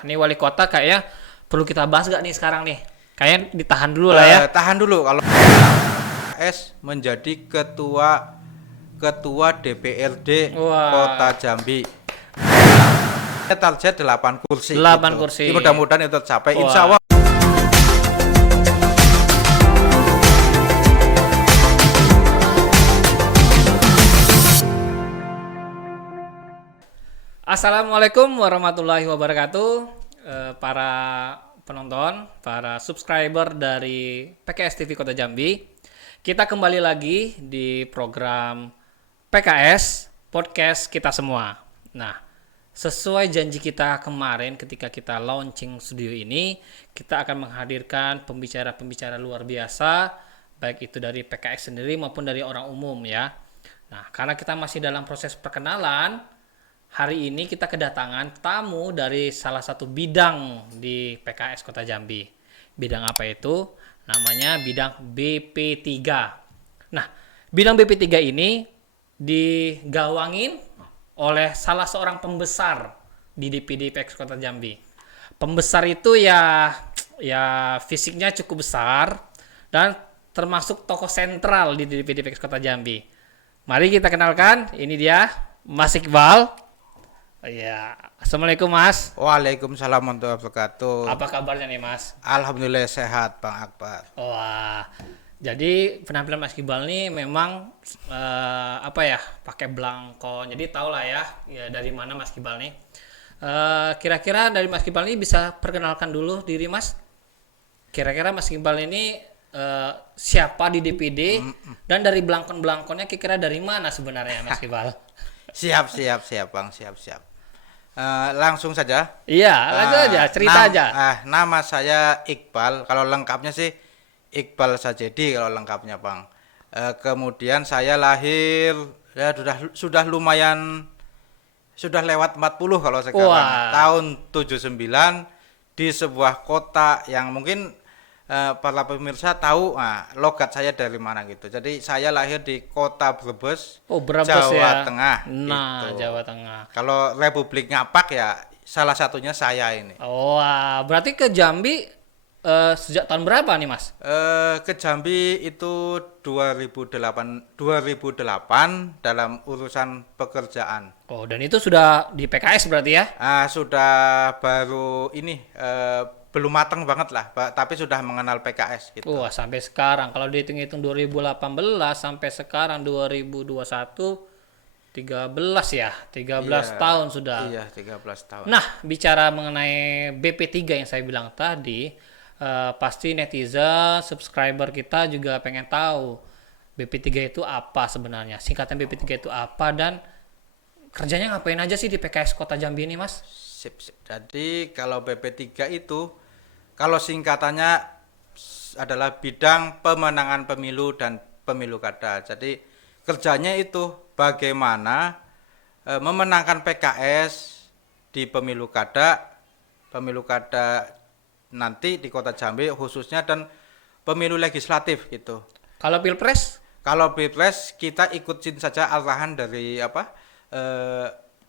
Ini wali kota kayaknya perlu kita bahas gak nih sekarang nih? Kayaknya ditahan dulu lah ya. Tahan dulu kalau S menjadi ketua DPRD Wah, Kota Jambi. Target 8 kursi 8 gitu. kursi. Mudah-mudahan itu tercapai. Wah. Insya Allah. Assalamualaikum warahmatullahi wabarakatuh. Para penonton, para subscriber dari PKS TV Kota Jambi. Kita kembali lagi di program PKS Podcast Kita Semua. Nah, sesuai janji kita kemarin ketika kita launching studio ini, kita akan menghadirkan pembicara-pembicara luar biasa, baik itu dari PKS sendiri maupun dari orang umum ya. Nah, karena kita masih dalam proses perkenalan, hari ini kita kedatangan tamu dari salah satu bidang di PKS Kota Jambi. Bidang apa itu? Namanya bidang BP3. Nah, bidang BP3 ini digawangin oleh salah seorang pembesar di DPD PKS Kota Jambi. Pembesar itu ya fisiknya cukup besar dan termasuk tokoh sentral di DPD PKS Kota Jambi. Mari kita kenalkan, ini dia Mas Iqbal. Iya, assalamualaikum Mas. Waalaikumsalam warahmatullahi wabarakatuh. Apa kabarnya nih Mas? Alhamdulillah sehat Bang Akbar. Wah, jadi penampilan Mas Iqbal nih memang pakai belangkon. Jadi tau lah ya dari mana Mas Iqbal nih. Kira-kira dari Mas Iqbal ini bisa perkenalkan dulu diri Mas. Kira-kira Mas Iqbal ini siapa di DPD dan dari belangkon-belangkonnya kira-kira dari mana sebenarnya Mas Iqbal? Siap Bang, siap. Langsung saja. Iya, langsung aja, cerita aja. Nama saya Iqbal, kalau lengkapnya sih Iqbal Sajedi kalau lengkapnya Bang. Kemudian saya lahir ya sudah lumayan, sudah lewat 40 kalau sekarang. Wah. Tahun 79 di sebuah kota yang mungkin para pemirsa tahu logat saya dari mana gitu. Jadi saya lahir di kota Brebes, Brebes Jawa ya. Tengah. Nah, gitu. Jawa Tengah. Kalau Republik Ngapak ya salah satunya saya ini. Wah, berarti ke Jambi sejak tahun berapa nih Mas? Ke Jambi itu 2008 dalam urusan pekerjaan. Oh, dan itu sudah di PKS berarti ya? Sudah baru ini belum matang banget lah, tapi sudah mengenal PKS gitu. Wah, sampai sekarang kalau dihitung-hitung 2018 sampai sekarang 2021 13 ya, 13 tahun sudah. Iya, 13 tahun. Nah, bicara mengenai BP3 yang saya bilang tadi, pasti netizen, subscriber kita juga pengen tahu BP3 itu apa sebenarnya. Singkatan BP3 itu apa dan kerjanya ngapain aja sih di PKS Kota Jambi ini, Mas? Sip. Jadi kalau BP3 itu, kalau singkatannya adalah bidang pemenangan pemilu dan pemilu kada. Jadi kerjanya itu bagaimana memenangkan PKS di pemilu kada nanti di Kota Jambi khususnya, dan pemilu legislatif gitu. Kalau Pilpres? Kalau Pilpres kita ikutin saja arahan dari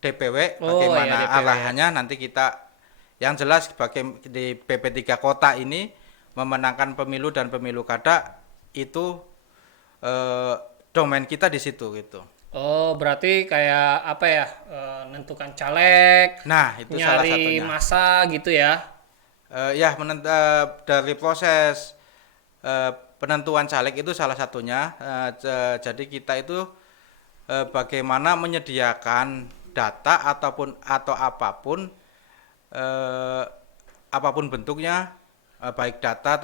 DPW, bagaimana iya, DPW. arahannya nanti kita, yang jelas sebagai di PP3 kota ini memenangkan pemilu dan pemilu kada itu domain kita di situ gitu. Oh, berarti kayak apa ya? Menentukan caleg, Nah, itu salah nyari satunya. masa gitu ya. Dari proses penentuan caleg itu salah satunya. Jadi kita itu bagaimana menyediakan data atau apapun bentuknya, baik data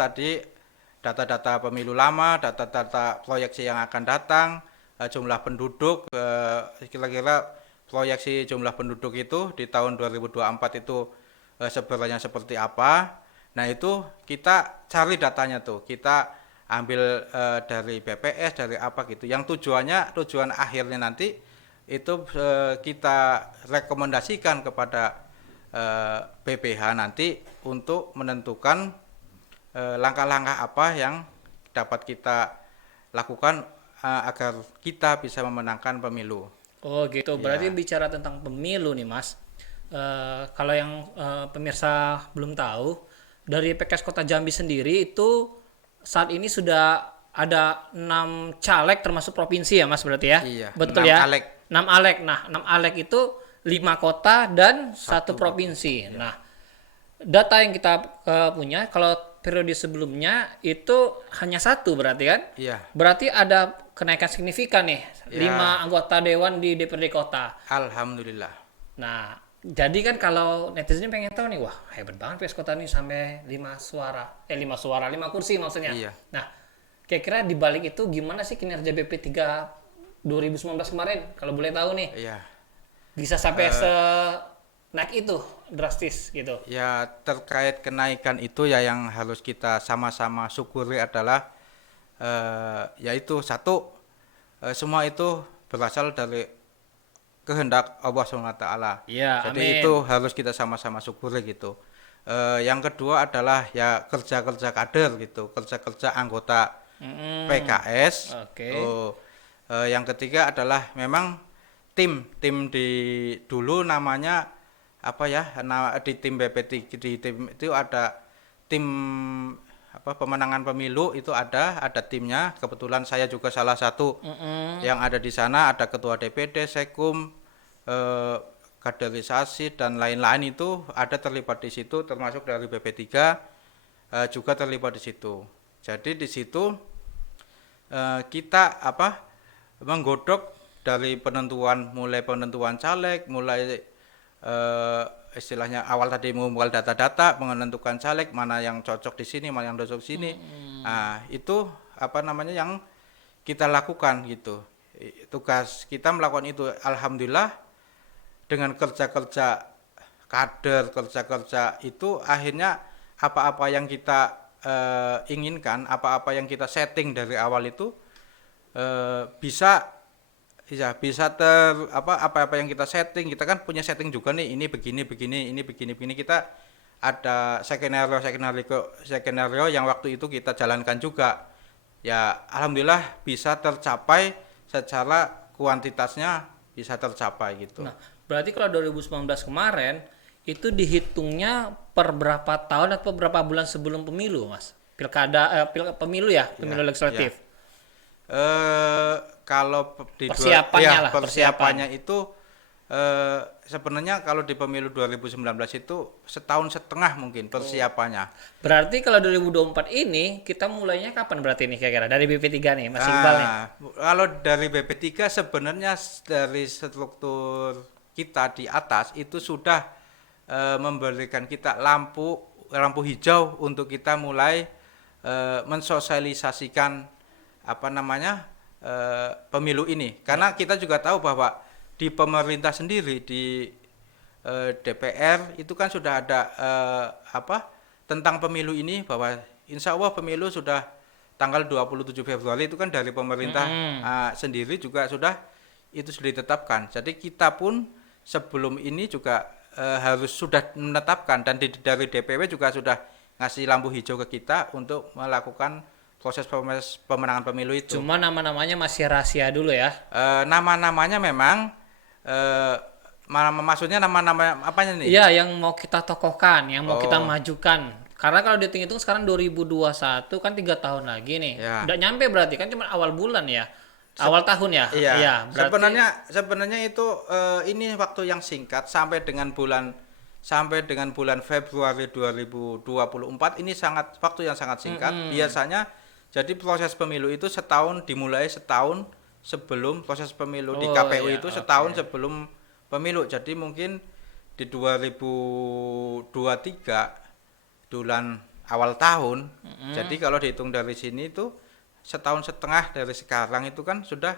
pemilu lama, data proyeksi yang akan datang, jumlah penduduk, kira-kira proyeksi jumlah penduduk itu di tahun 2024 itu sebenarnya seperti apa. Nah, itu kita cari datanya tuh, kita ambil dari BPS, dari apa gitu, yang tujuan akhirnya nanti itu kita rekomendasikan kepada BPH nanti untuk menentukan langkah-langkah apa yang dapat kita lakukan agar kita bisa memenangkan pemilu. Oh gitu, berarti bicara tentang pemilu nih Mas. Kalau yang pemirsa belum tahu, dari PKS Kota Jambi sendiri itu saat ini sudah ada 6 caleg termasuk provinsi ya Mas berarti ya? Iya, Betul 6 ya? alek. 6 alek. Nah, 6 alek itu 5 kota dan satu Satu provinsi. Nah, data yang kita punya kalau periode sebelumnya itu hanya satu berarti kan? Iya, Berarti ada kenaikan signifikan nih, Ya. 5 anggota dewan di DPRD kota. alhamdulillah. Nah, jadi kan kalau netizen pengen tahu nih, wah hebat banget PS Kota nih sampai 5 kursi maksudnya. Iya. Nah, kira-kira di balik itu gimana sih kinerja BP3 2019 kemarin kalau boleh tahu nih? Iya. Bisa sampai naik itu drastis gitu. Ya, terkait kenaikan itu ya yang harus kita sama-sama syukuri adalah yaitu satu, semua itu berasal dari kehendak Allah SWT. Iya, Jadi amin. itu harus kita sama-sama syukuri gitu. Yang kedua adalah ya kerja-kerja kader gitu, kerja-kerja anggota PKS. Oke. Yang ketiga adalah memang tim di dulu namanya apa ya, di tim BP3, di tim itu ada tim apa pemenangan pemilu, itu ada timnya. Kebetulan saya juga salah satu yang ada di sana, ada ketua DPD, Sekum, kaderisasi dan lain-lain itu ada terlibat di situ, termasuk dari BP3 juga terlibat di situ. Jadi di situ kita apa menggodok dari mulai penentuan caleg, mulai istilahnya awal tadi mengumpulkan data-data, menentukan caleg mana yang cocok di sini, mana yang cocok di sini. Nah, itu apa namanya yang kita lakukan gitu. Tugas kita melakukan itu, alhamdulillah dengan kerja-kerja kader, kerja-kerja itu akhirnya apa-apa yang kita inginkan, apa-apa yang kita setting dari awal itu bisa apa yang kita setting. Kita kan punya setting juga nih, ini begini kita ada skenario yang waktu itu kita jalankan juga, ya alhamdulillah bisa tercapai secara kuantitasnya, bisa tercapai gitu. Nah, berarti kalau 2019 kemarin itu dihitungnya per berapa tahun atau berapa bulan sebelum pemilu, Mas? Pemilu ya, pemilu legislatif. Kalau di Persiapannya lah, persiapannya itu sebenarnya kalau di pemilu 2019 itu setahun setengah mungkin persiapannya. Berarti kalau 2024 ini kita mulainya kapan berarti nih kira-kira dari BP3 nih, Mas Iqbal nih? Kalau dari BP3 sebenarnya dari struktur kita di atas itu sudah memberikan kita lampu hijau untuk kita mulai mensosialisasikan apa namanya pemilu ini, karena kita juga tahu bahwa di pemerintah sendiri, di DPR itu kan sudah ada tentang pemilu ini, bahwa insya Allah pemilu sudah tanggal 27 Februari itu kan dari pemerintah sendiri juga sudah ditetapkan. Jadi kita pun sebelum ini juga harus sudah menetapkan, dan dari DPW juga sudah ngasih lampu hijau ke kita untuk melakukan proses pemenangan pemilu itu. Cuma nama-namanya masih rahasia dulu ya. Nama-namanya memang maksudnya nama-nama apanya nih? Iya, yang mau kita tokohkan, yang mau kita majukan. Karena kalau dihitung-hitung sekarang 2021 kan 3 tahun lagi nih. Ya. Udah nyampe berarti kan cuma awal bulan ya. Awal tahun ya. Iya. Berarti Sebenarnya itu ini waktu yang singkat sampai dengan bulan Februari 2024 ini waktu yang sangat singkat. Biasanya jadi proses pemilu itu dimulai setahun sebelum proses pemilu di KPU itu setahun sebelum pemilu. Jadi mungkin di 2023 bulan awal tahun. Jadi kalau dihitung dari sini itu setahun setengah dari sekarang itu kan sudah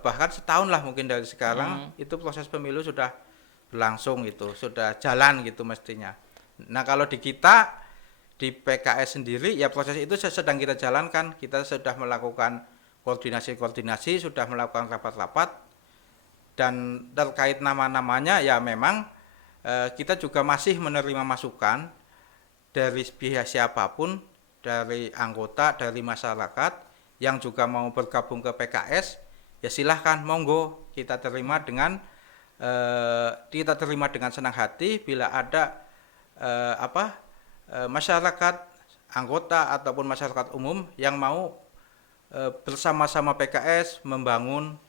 bahkan setahun lah mungkin dari sekarang itu proses pemilu sudah berlangsung, itu sudah jalan gitu mestinya. Nah, kalau di kita di PKS sendiri ya proses itu sedang kita jalankan. Kita sudah melakukan koordinasi, sudah melakukan rapat-rapat, dan terkait nama-namanya ya memang kita juga masih menerima masukan dari pihak siapapun, dari anggota, dari masyarakat yang juga mau bergabung ke PKS, ya silahkan, monggo kita terima dengan kita terima dengan senang hati bila ada masyarakat anggota ataupun masyarakat umum yang mau bersama-sama PKS membangun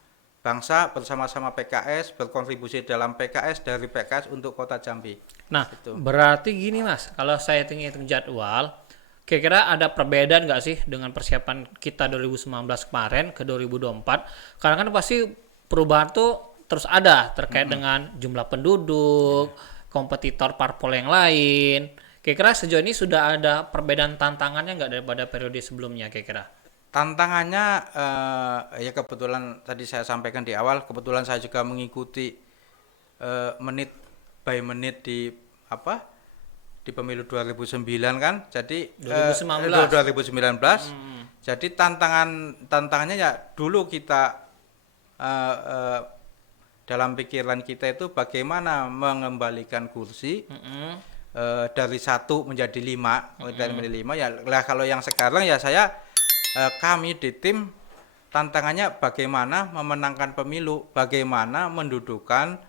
bangsa, bersama-sama PKS berkontribusi dalam PKS dari PKS untuk Kota Jambi. Nah, Gitu. berarti gini Mas, kalau saya hitung jadwal, kira-kira ada perbedaan nggak sih dengan persiapan kita 2019 kemarin ke 2024? Karena kan pasti perubahan tuh terus ada terkait dengan jumlah penduduk, kompetitor parpol yang lain. Kira-kira sejauh ini sudah ada perbedaan tantangannya nggak daripada periode sebelumnya kira-kira? Tantangannya ya kebetulan tadi saya sampaikan di awal, kebetulan saya juga mengikuti menit by menit di pemilu 2009 kan. Jadi 2019. Jadi tantangannya ya dulu kita dalam pikiran kita itu bagaimana mengembalikan kursi dari 1 menjadi 5, dari menjadi 5 ya. Lah kalau yang sekarang ya kami di tim tantangannya bagaimana memenangkan pemilu, bagaimana mendudukan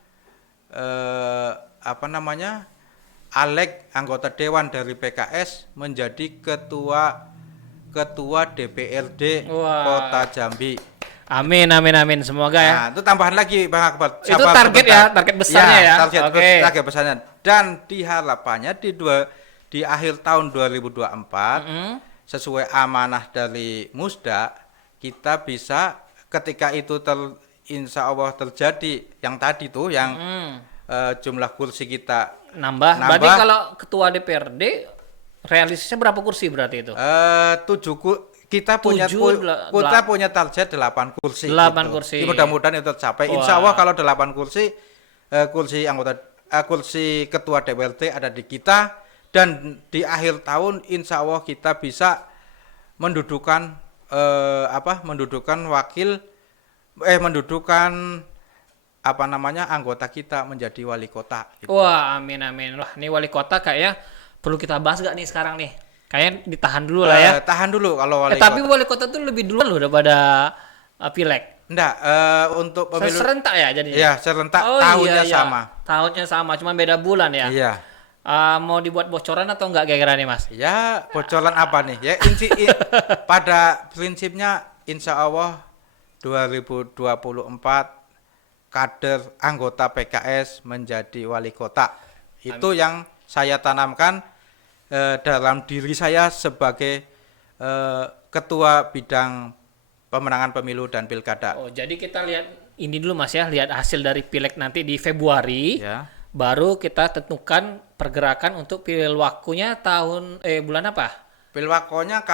Alek anggota dewan dari PKS menjadi ketua DPRD Kota Jambi. Amin. Semoga ya. Nah, itu tambahan lagi Bang Akbar. Itu target ya, target besarnya ya. Target besarnya. Dan diharapannya di akhir tahun 2024 sesuai amanah dari Musda, kita bisa ketika itu insya Allah terjadi yang tadi tuh yang jumlah kursi kita nambah. Berarti kalau ketua DPRD realisasinya berapa kursi berarti itu? 7 kita punya target 8 kursi. 8 kursi. Mudah-mudahan itu tercapai. Insya Allah kalau 8 kursi kursi ketua DPRD ada di kita. Dan di akhir tahun insya Allah kita bisa mendudukan anggota kita menjadi wali kota. Gitu. Wah, amin. Wah, ini wali kota kayaknya perlu kita bahas gak nih sekarang nih? Kayaknya ditahan dulu lah ya. Tahan dulu kalau wali kota. Tapi wali kota tuh lebih duluan loh daripada pileg. Enggak, untuk pemilu serentak ya jadinya. Iya, serentak, tahunnya sama. Tahunnya sama, cuma beda bulan ya. Iya. Mau dibuat bocoran atau enggak kira-kira nih Mas? Ya, bocoran apa nih? Ya pada prinsipnya insya Allah 2024 kader anggota PKS menjadi wali kota. Itu yang saya tanamkan dalam diri saya sebagai ketua bidang pemenangan pemilu dan pilkada. Oh, jadi kita lihat ini dulu Mas ya, lihat hasil dari pileg nanti di Februari. Ya. Baru kita tentukan pergerakan untuk pilwakunya bulan apa? Pilwakonya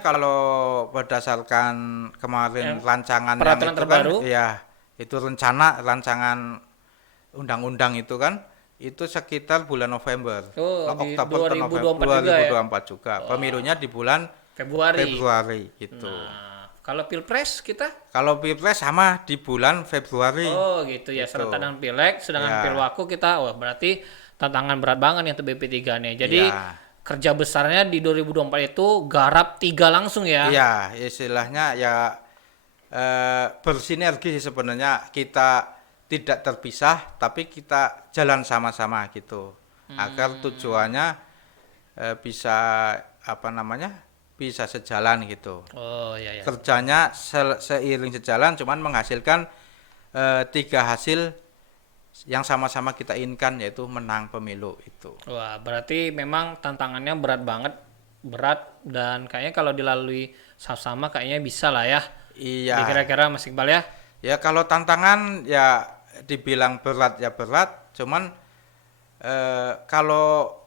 kalau berdasarkan kemarin rancangan peraturan yang itu terbaru, kan, ya itu rancangan undang-undang itu kan, itu sekitar bulan November, Oktober, 2024 juga. Pemilunya di bulan Februari gitu. Nah, kalau pilpres kita? Kalau pilpres sama di bulan Februari. Oh gitu ya, serentak dengan pileg, sedangkan pilwaku kita, berarti tantangan berat banget nih untuk BP3 nih. Jadi kerja besarnya di 2024 itu garap 3 langsung ya? Iya, istilahnya ya bersinergi sebenarnya, kita tidak terpisah tapi kita jalan sama-sama gitu. Agar tujuannya bisa bisa sejalan gitu. Oh iya. Kerjanya seiring sejalan, cuman menghasilkan 3 hasil yang sama-sama kita inginkan, yaitu menang pemilu itu. Wah, berarti memang tantangannya berat dan kayaknya kalau dilalui sama-sama kayaknya bisa lah ya. Iya. Kira-kira Mas Iqbal ya? Ya kalau tantangan ya dibilang berat ya berat, cuman kalau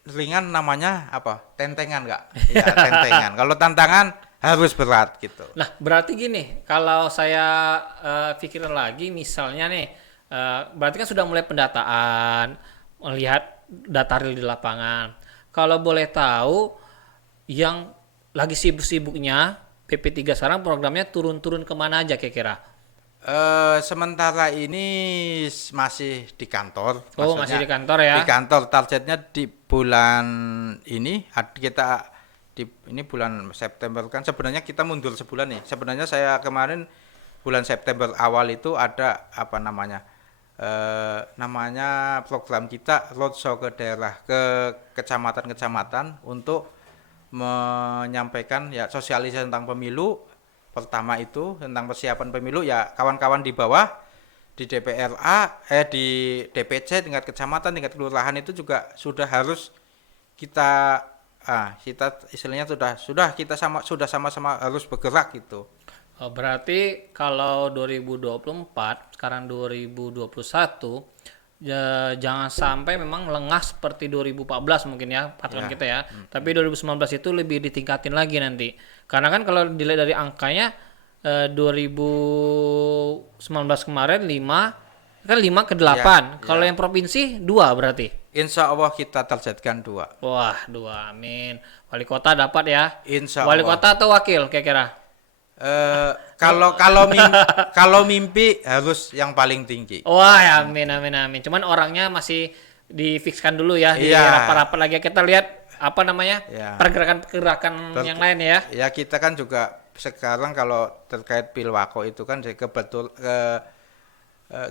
ringan namanya apa? Tentengan nggak? Iya, tentengan. Kalau tantangan harus berat gitu. Nah, berarti gini, kalau saya pikirin lagi misalnya nih, berarti kan sudah mulai pendataan, melihat data real di lapangan. Kalau boleh tahu, yang lagi sibuk-sibuknya PP3 sekarang programnya turun-turun kemana aja kira-kira? Sementara ini masih di kantor. Oh, masih di kantor ya? Di kantor, targetnya di bulan ini ini bulan September kan. Sebenarnya kita mundur sebulan nih. Sebenarnya saya kemarin bulan September awal itu ada namanya program kita roadshow ke daerah, ke kecamatan-kecamatan untuk menyampaikan ya sosialisasi tentang pemilu. Pertama itu tentang persiapan pemilu, ya kawan-kawan di bawah di di DPC tingkat kecamatan, tingkat kelurahan itu juga sudah harus kita istilahnya sudah kita sama-sama harus bergerak gitu. Oh, berarti kalau 2024 sekarang 2021 jangan sampai memang lengah seperti 2014 mungkin ya patron kita ya. Tapi 2019 itu lebih ditingkatin lagi nanti. Karena kan kalau dilihat dari angkanya 2019 kemarin 5 kan 5 ke 8. Kalau yang provinsi 2 berarti. Insya Allah kita targetkan 2. Wah, 2, amin. Wali kota dapat ya. Insya Wali Allah. kota atau wakil kira-kira? Kalau mimpi harus yang paling tinggi. Wah, ya, amin amin amin. Cuman orangnya masih difikskan dulu ya di Iya. rapat-rapat lagi. Kita lihat apa namanya Iya. pergerakan yang lain ya. Ya kita kan juga sekarang kalau terkait Pilwako itu kan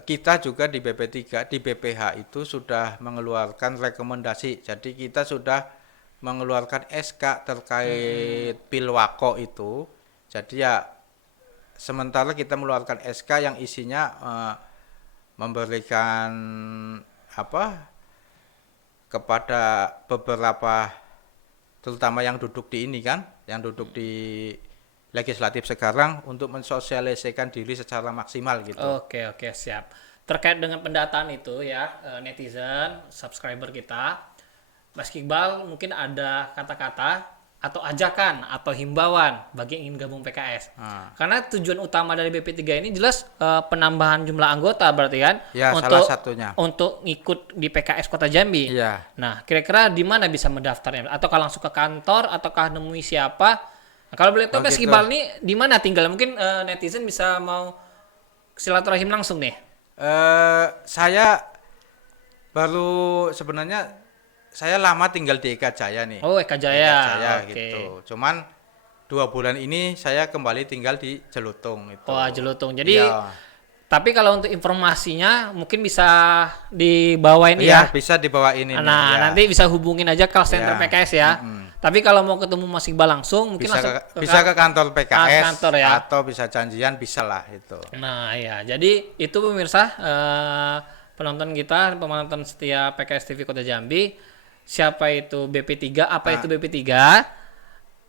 kita juga di BP3 di BPH itu sudah mengeluarkan rekomendasi. Jadi kita sudah mengeluarkan SK terkait Pilwako itu. Jadi ya sementara kita mengeluarkan SK yang isinya memberikan kepada beberapa terutama yang duduk di ini kan, yang duduk di legislatif sekarang untuk mensosialisasikan diri secara maksimal gitu. Oke, siap. Terkait dengan pendataan itu ya, netizen, subscriber kita, Mas Iqbal mungkin ada kata-kata atau ajakan atau himbauan bagi yang ingin gabung PKS. Karena tujuan utama dari BP3 ini jelas penambahan jumlah anggota berarti kan? Ya, salah satunya. Untuk ngikut di PKS Kota Jambi. Iya. Nah, kira-kira di mana bisa mendaftarnya? Ataukah langsung ke kantor ataukah nemui siapa? Nah, kalau boleh tahu Mas Iqbal nih di mana tinggal? Mungkin netizen bisa mau silaturahim langsung nih. Saya baru sebenarnya saya lama tinggal di Eka Jaya nih. Oh, Eka Jaya. Oke. Gitu. Cuman 2 bulan ini saya kembali tinggal di Jelutung itu. Wah, Jelutung. Jadi ya. tapi kalau untuk informasinya mungkin bisa dibawain ya. Bisa dibawa ini. Nah, nanti bisa hubungin aja call center PKS ya. Tapi kalau mau ketemu Mas Iqbal langsung mungkin bisa ke kantor PKS kantor ya. atau bisa janjian bisa lah itu. Nah, ya. Jadi itu pemirsa penonton kita, penonton setia PKS TV Kota Jambi. Siapa itu BP3? Apa itu BP3?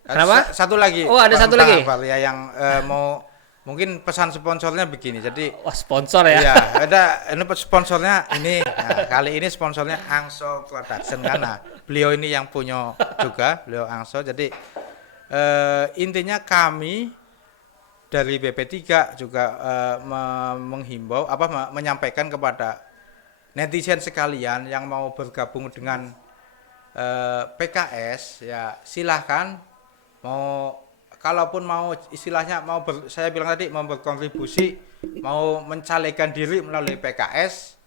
Kenapa? Satu lagi. Oh, ada satu lagi. Ya yang mau mungkin pesan sponsornya begini. Jadi wah, sponsor ya. Iya, ini sponsornya ini. Nah, kali ini sponsornya Angso Production karena beliau ini yang punya juga, beliau Angso. Jadi intinya kami dari BP3 juga menghimbau menyampaikan kepada netizen sekalian yang mau bergabung dengan PKS ya silahkan, kalaupun mau istilahnya saya bilang tadi mau berkontribusi, mau mencalekkan diri melalui PKS,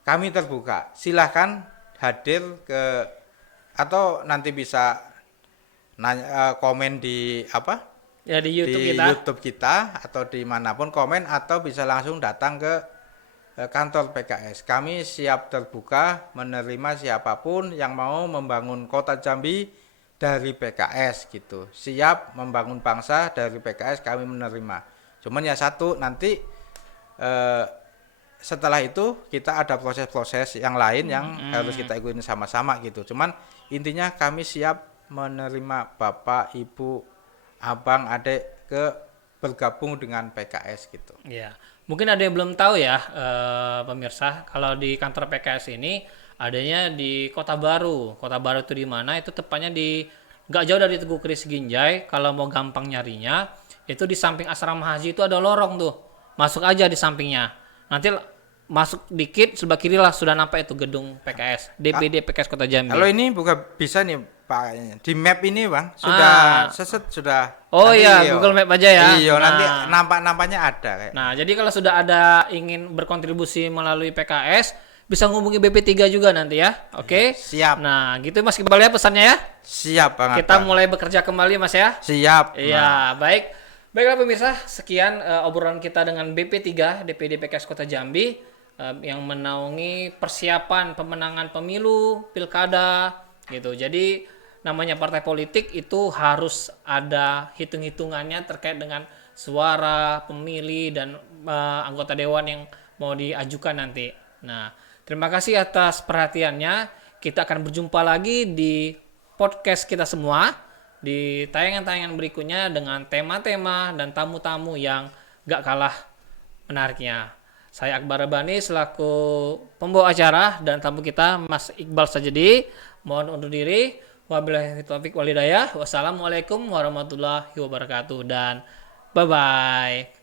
kami terbuka, silahkan hadir atau nanti bisa komen di ya di YouTube kita atau dimanapun komen, atau bisa langsung datang ke kantor PKS. Kami siap terbuka menerima siapapun yang mau membangun Kota Jambi dari PKS gitu. Siap membangun bangsa dari PKS, kami menerima. Cuman ya satu, nanti setelah itu kita ada proses-proses yang lain yang harus kita ikutin sama-sama gitu. Cuman intinya kami siap menerima Bapak, Ibu, Abang, Adik bergabung dengan PKS gitu. Iya. Mungkin ada yang belum tahu ya pemirsa, kalau di kantor PKS ini adanya di Kota Baru. Kota Baru itu di mana? Itu tepatnya di nggak jauh dari Teguh Kris Ginjai. Kalau mau gampang nyarinya, itu di samping asrama haji itu ada lorong tuh. Masuk aja di sampingnya. Nanti masuk dikit sebelah kiri lah sudah nampak itu gedung PKS, DPD PKS Kota Jambi. Kalau ini bisa nih Pak, di map ini Bang, sudah. Oh iya, Google Map aja ya. Iya, nanti nampaknya ada kayak. Nah, jadi kalau sudah ada ingin berkontribusi melalui PKS, bisa ngubungi BP3 juga nanti ya. Oke. Siap. Nah, gitu Mas Iqbal ya pesannya ya. Siap banget. Kita mulai bekerja kembali Mas ya. Siap. Iya, baik. Baiklah pemirsa, sekian obrolan kita dengan BP3 DPD PKS Kota Jambi yang menaungi persiapan pemenangan pemilu, pilkada gitu. Jadi namanya partai politik itu harus ada hitung-hitungannya terkait dengan suara pemilih dan anggota dewan yang mau diajukan nanti. Nah, terima kasih atas perhatiannya. Kita akan berjumpa lagi di podcast kita semua di tayangan-tayangan berikutnya dengan tema-tema dan tamu-tamu yang gak kalah menariknya. Saya Akbar Rabani selaku pembawa acara dan tamu kita Mas Iqbal Sajedi. Mohon undur diri. Wabillahi taufiq walhidayah. Wassalamualaikum warahmatullahi wabarakatuh dan bye-bye.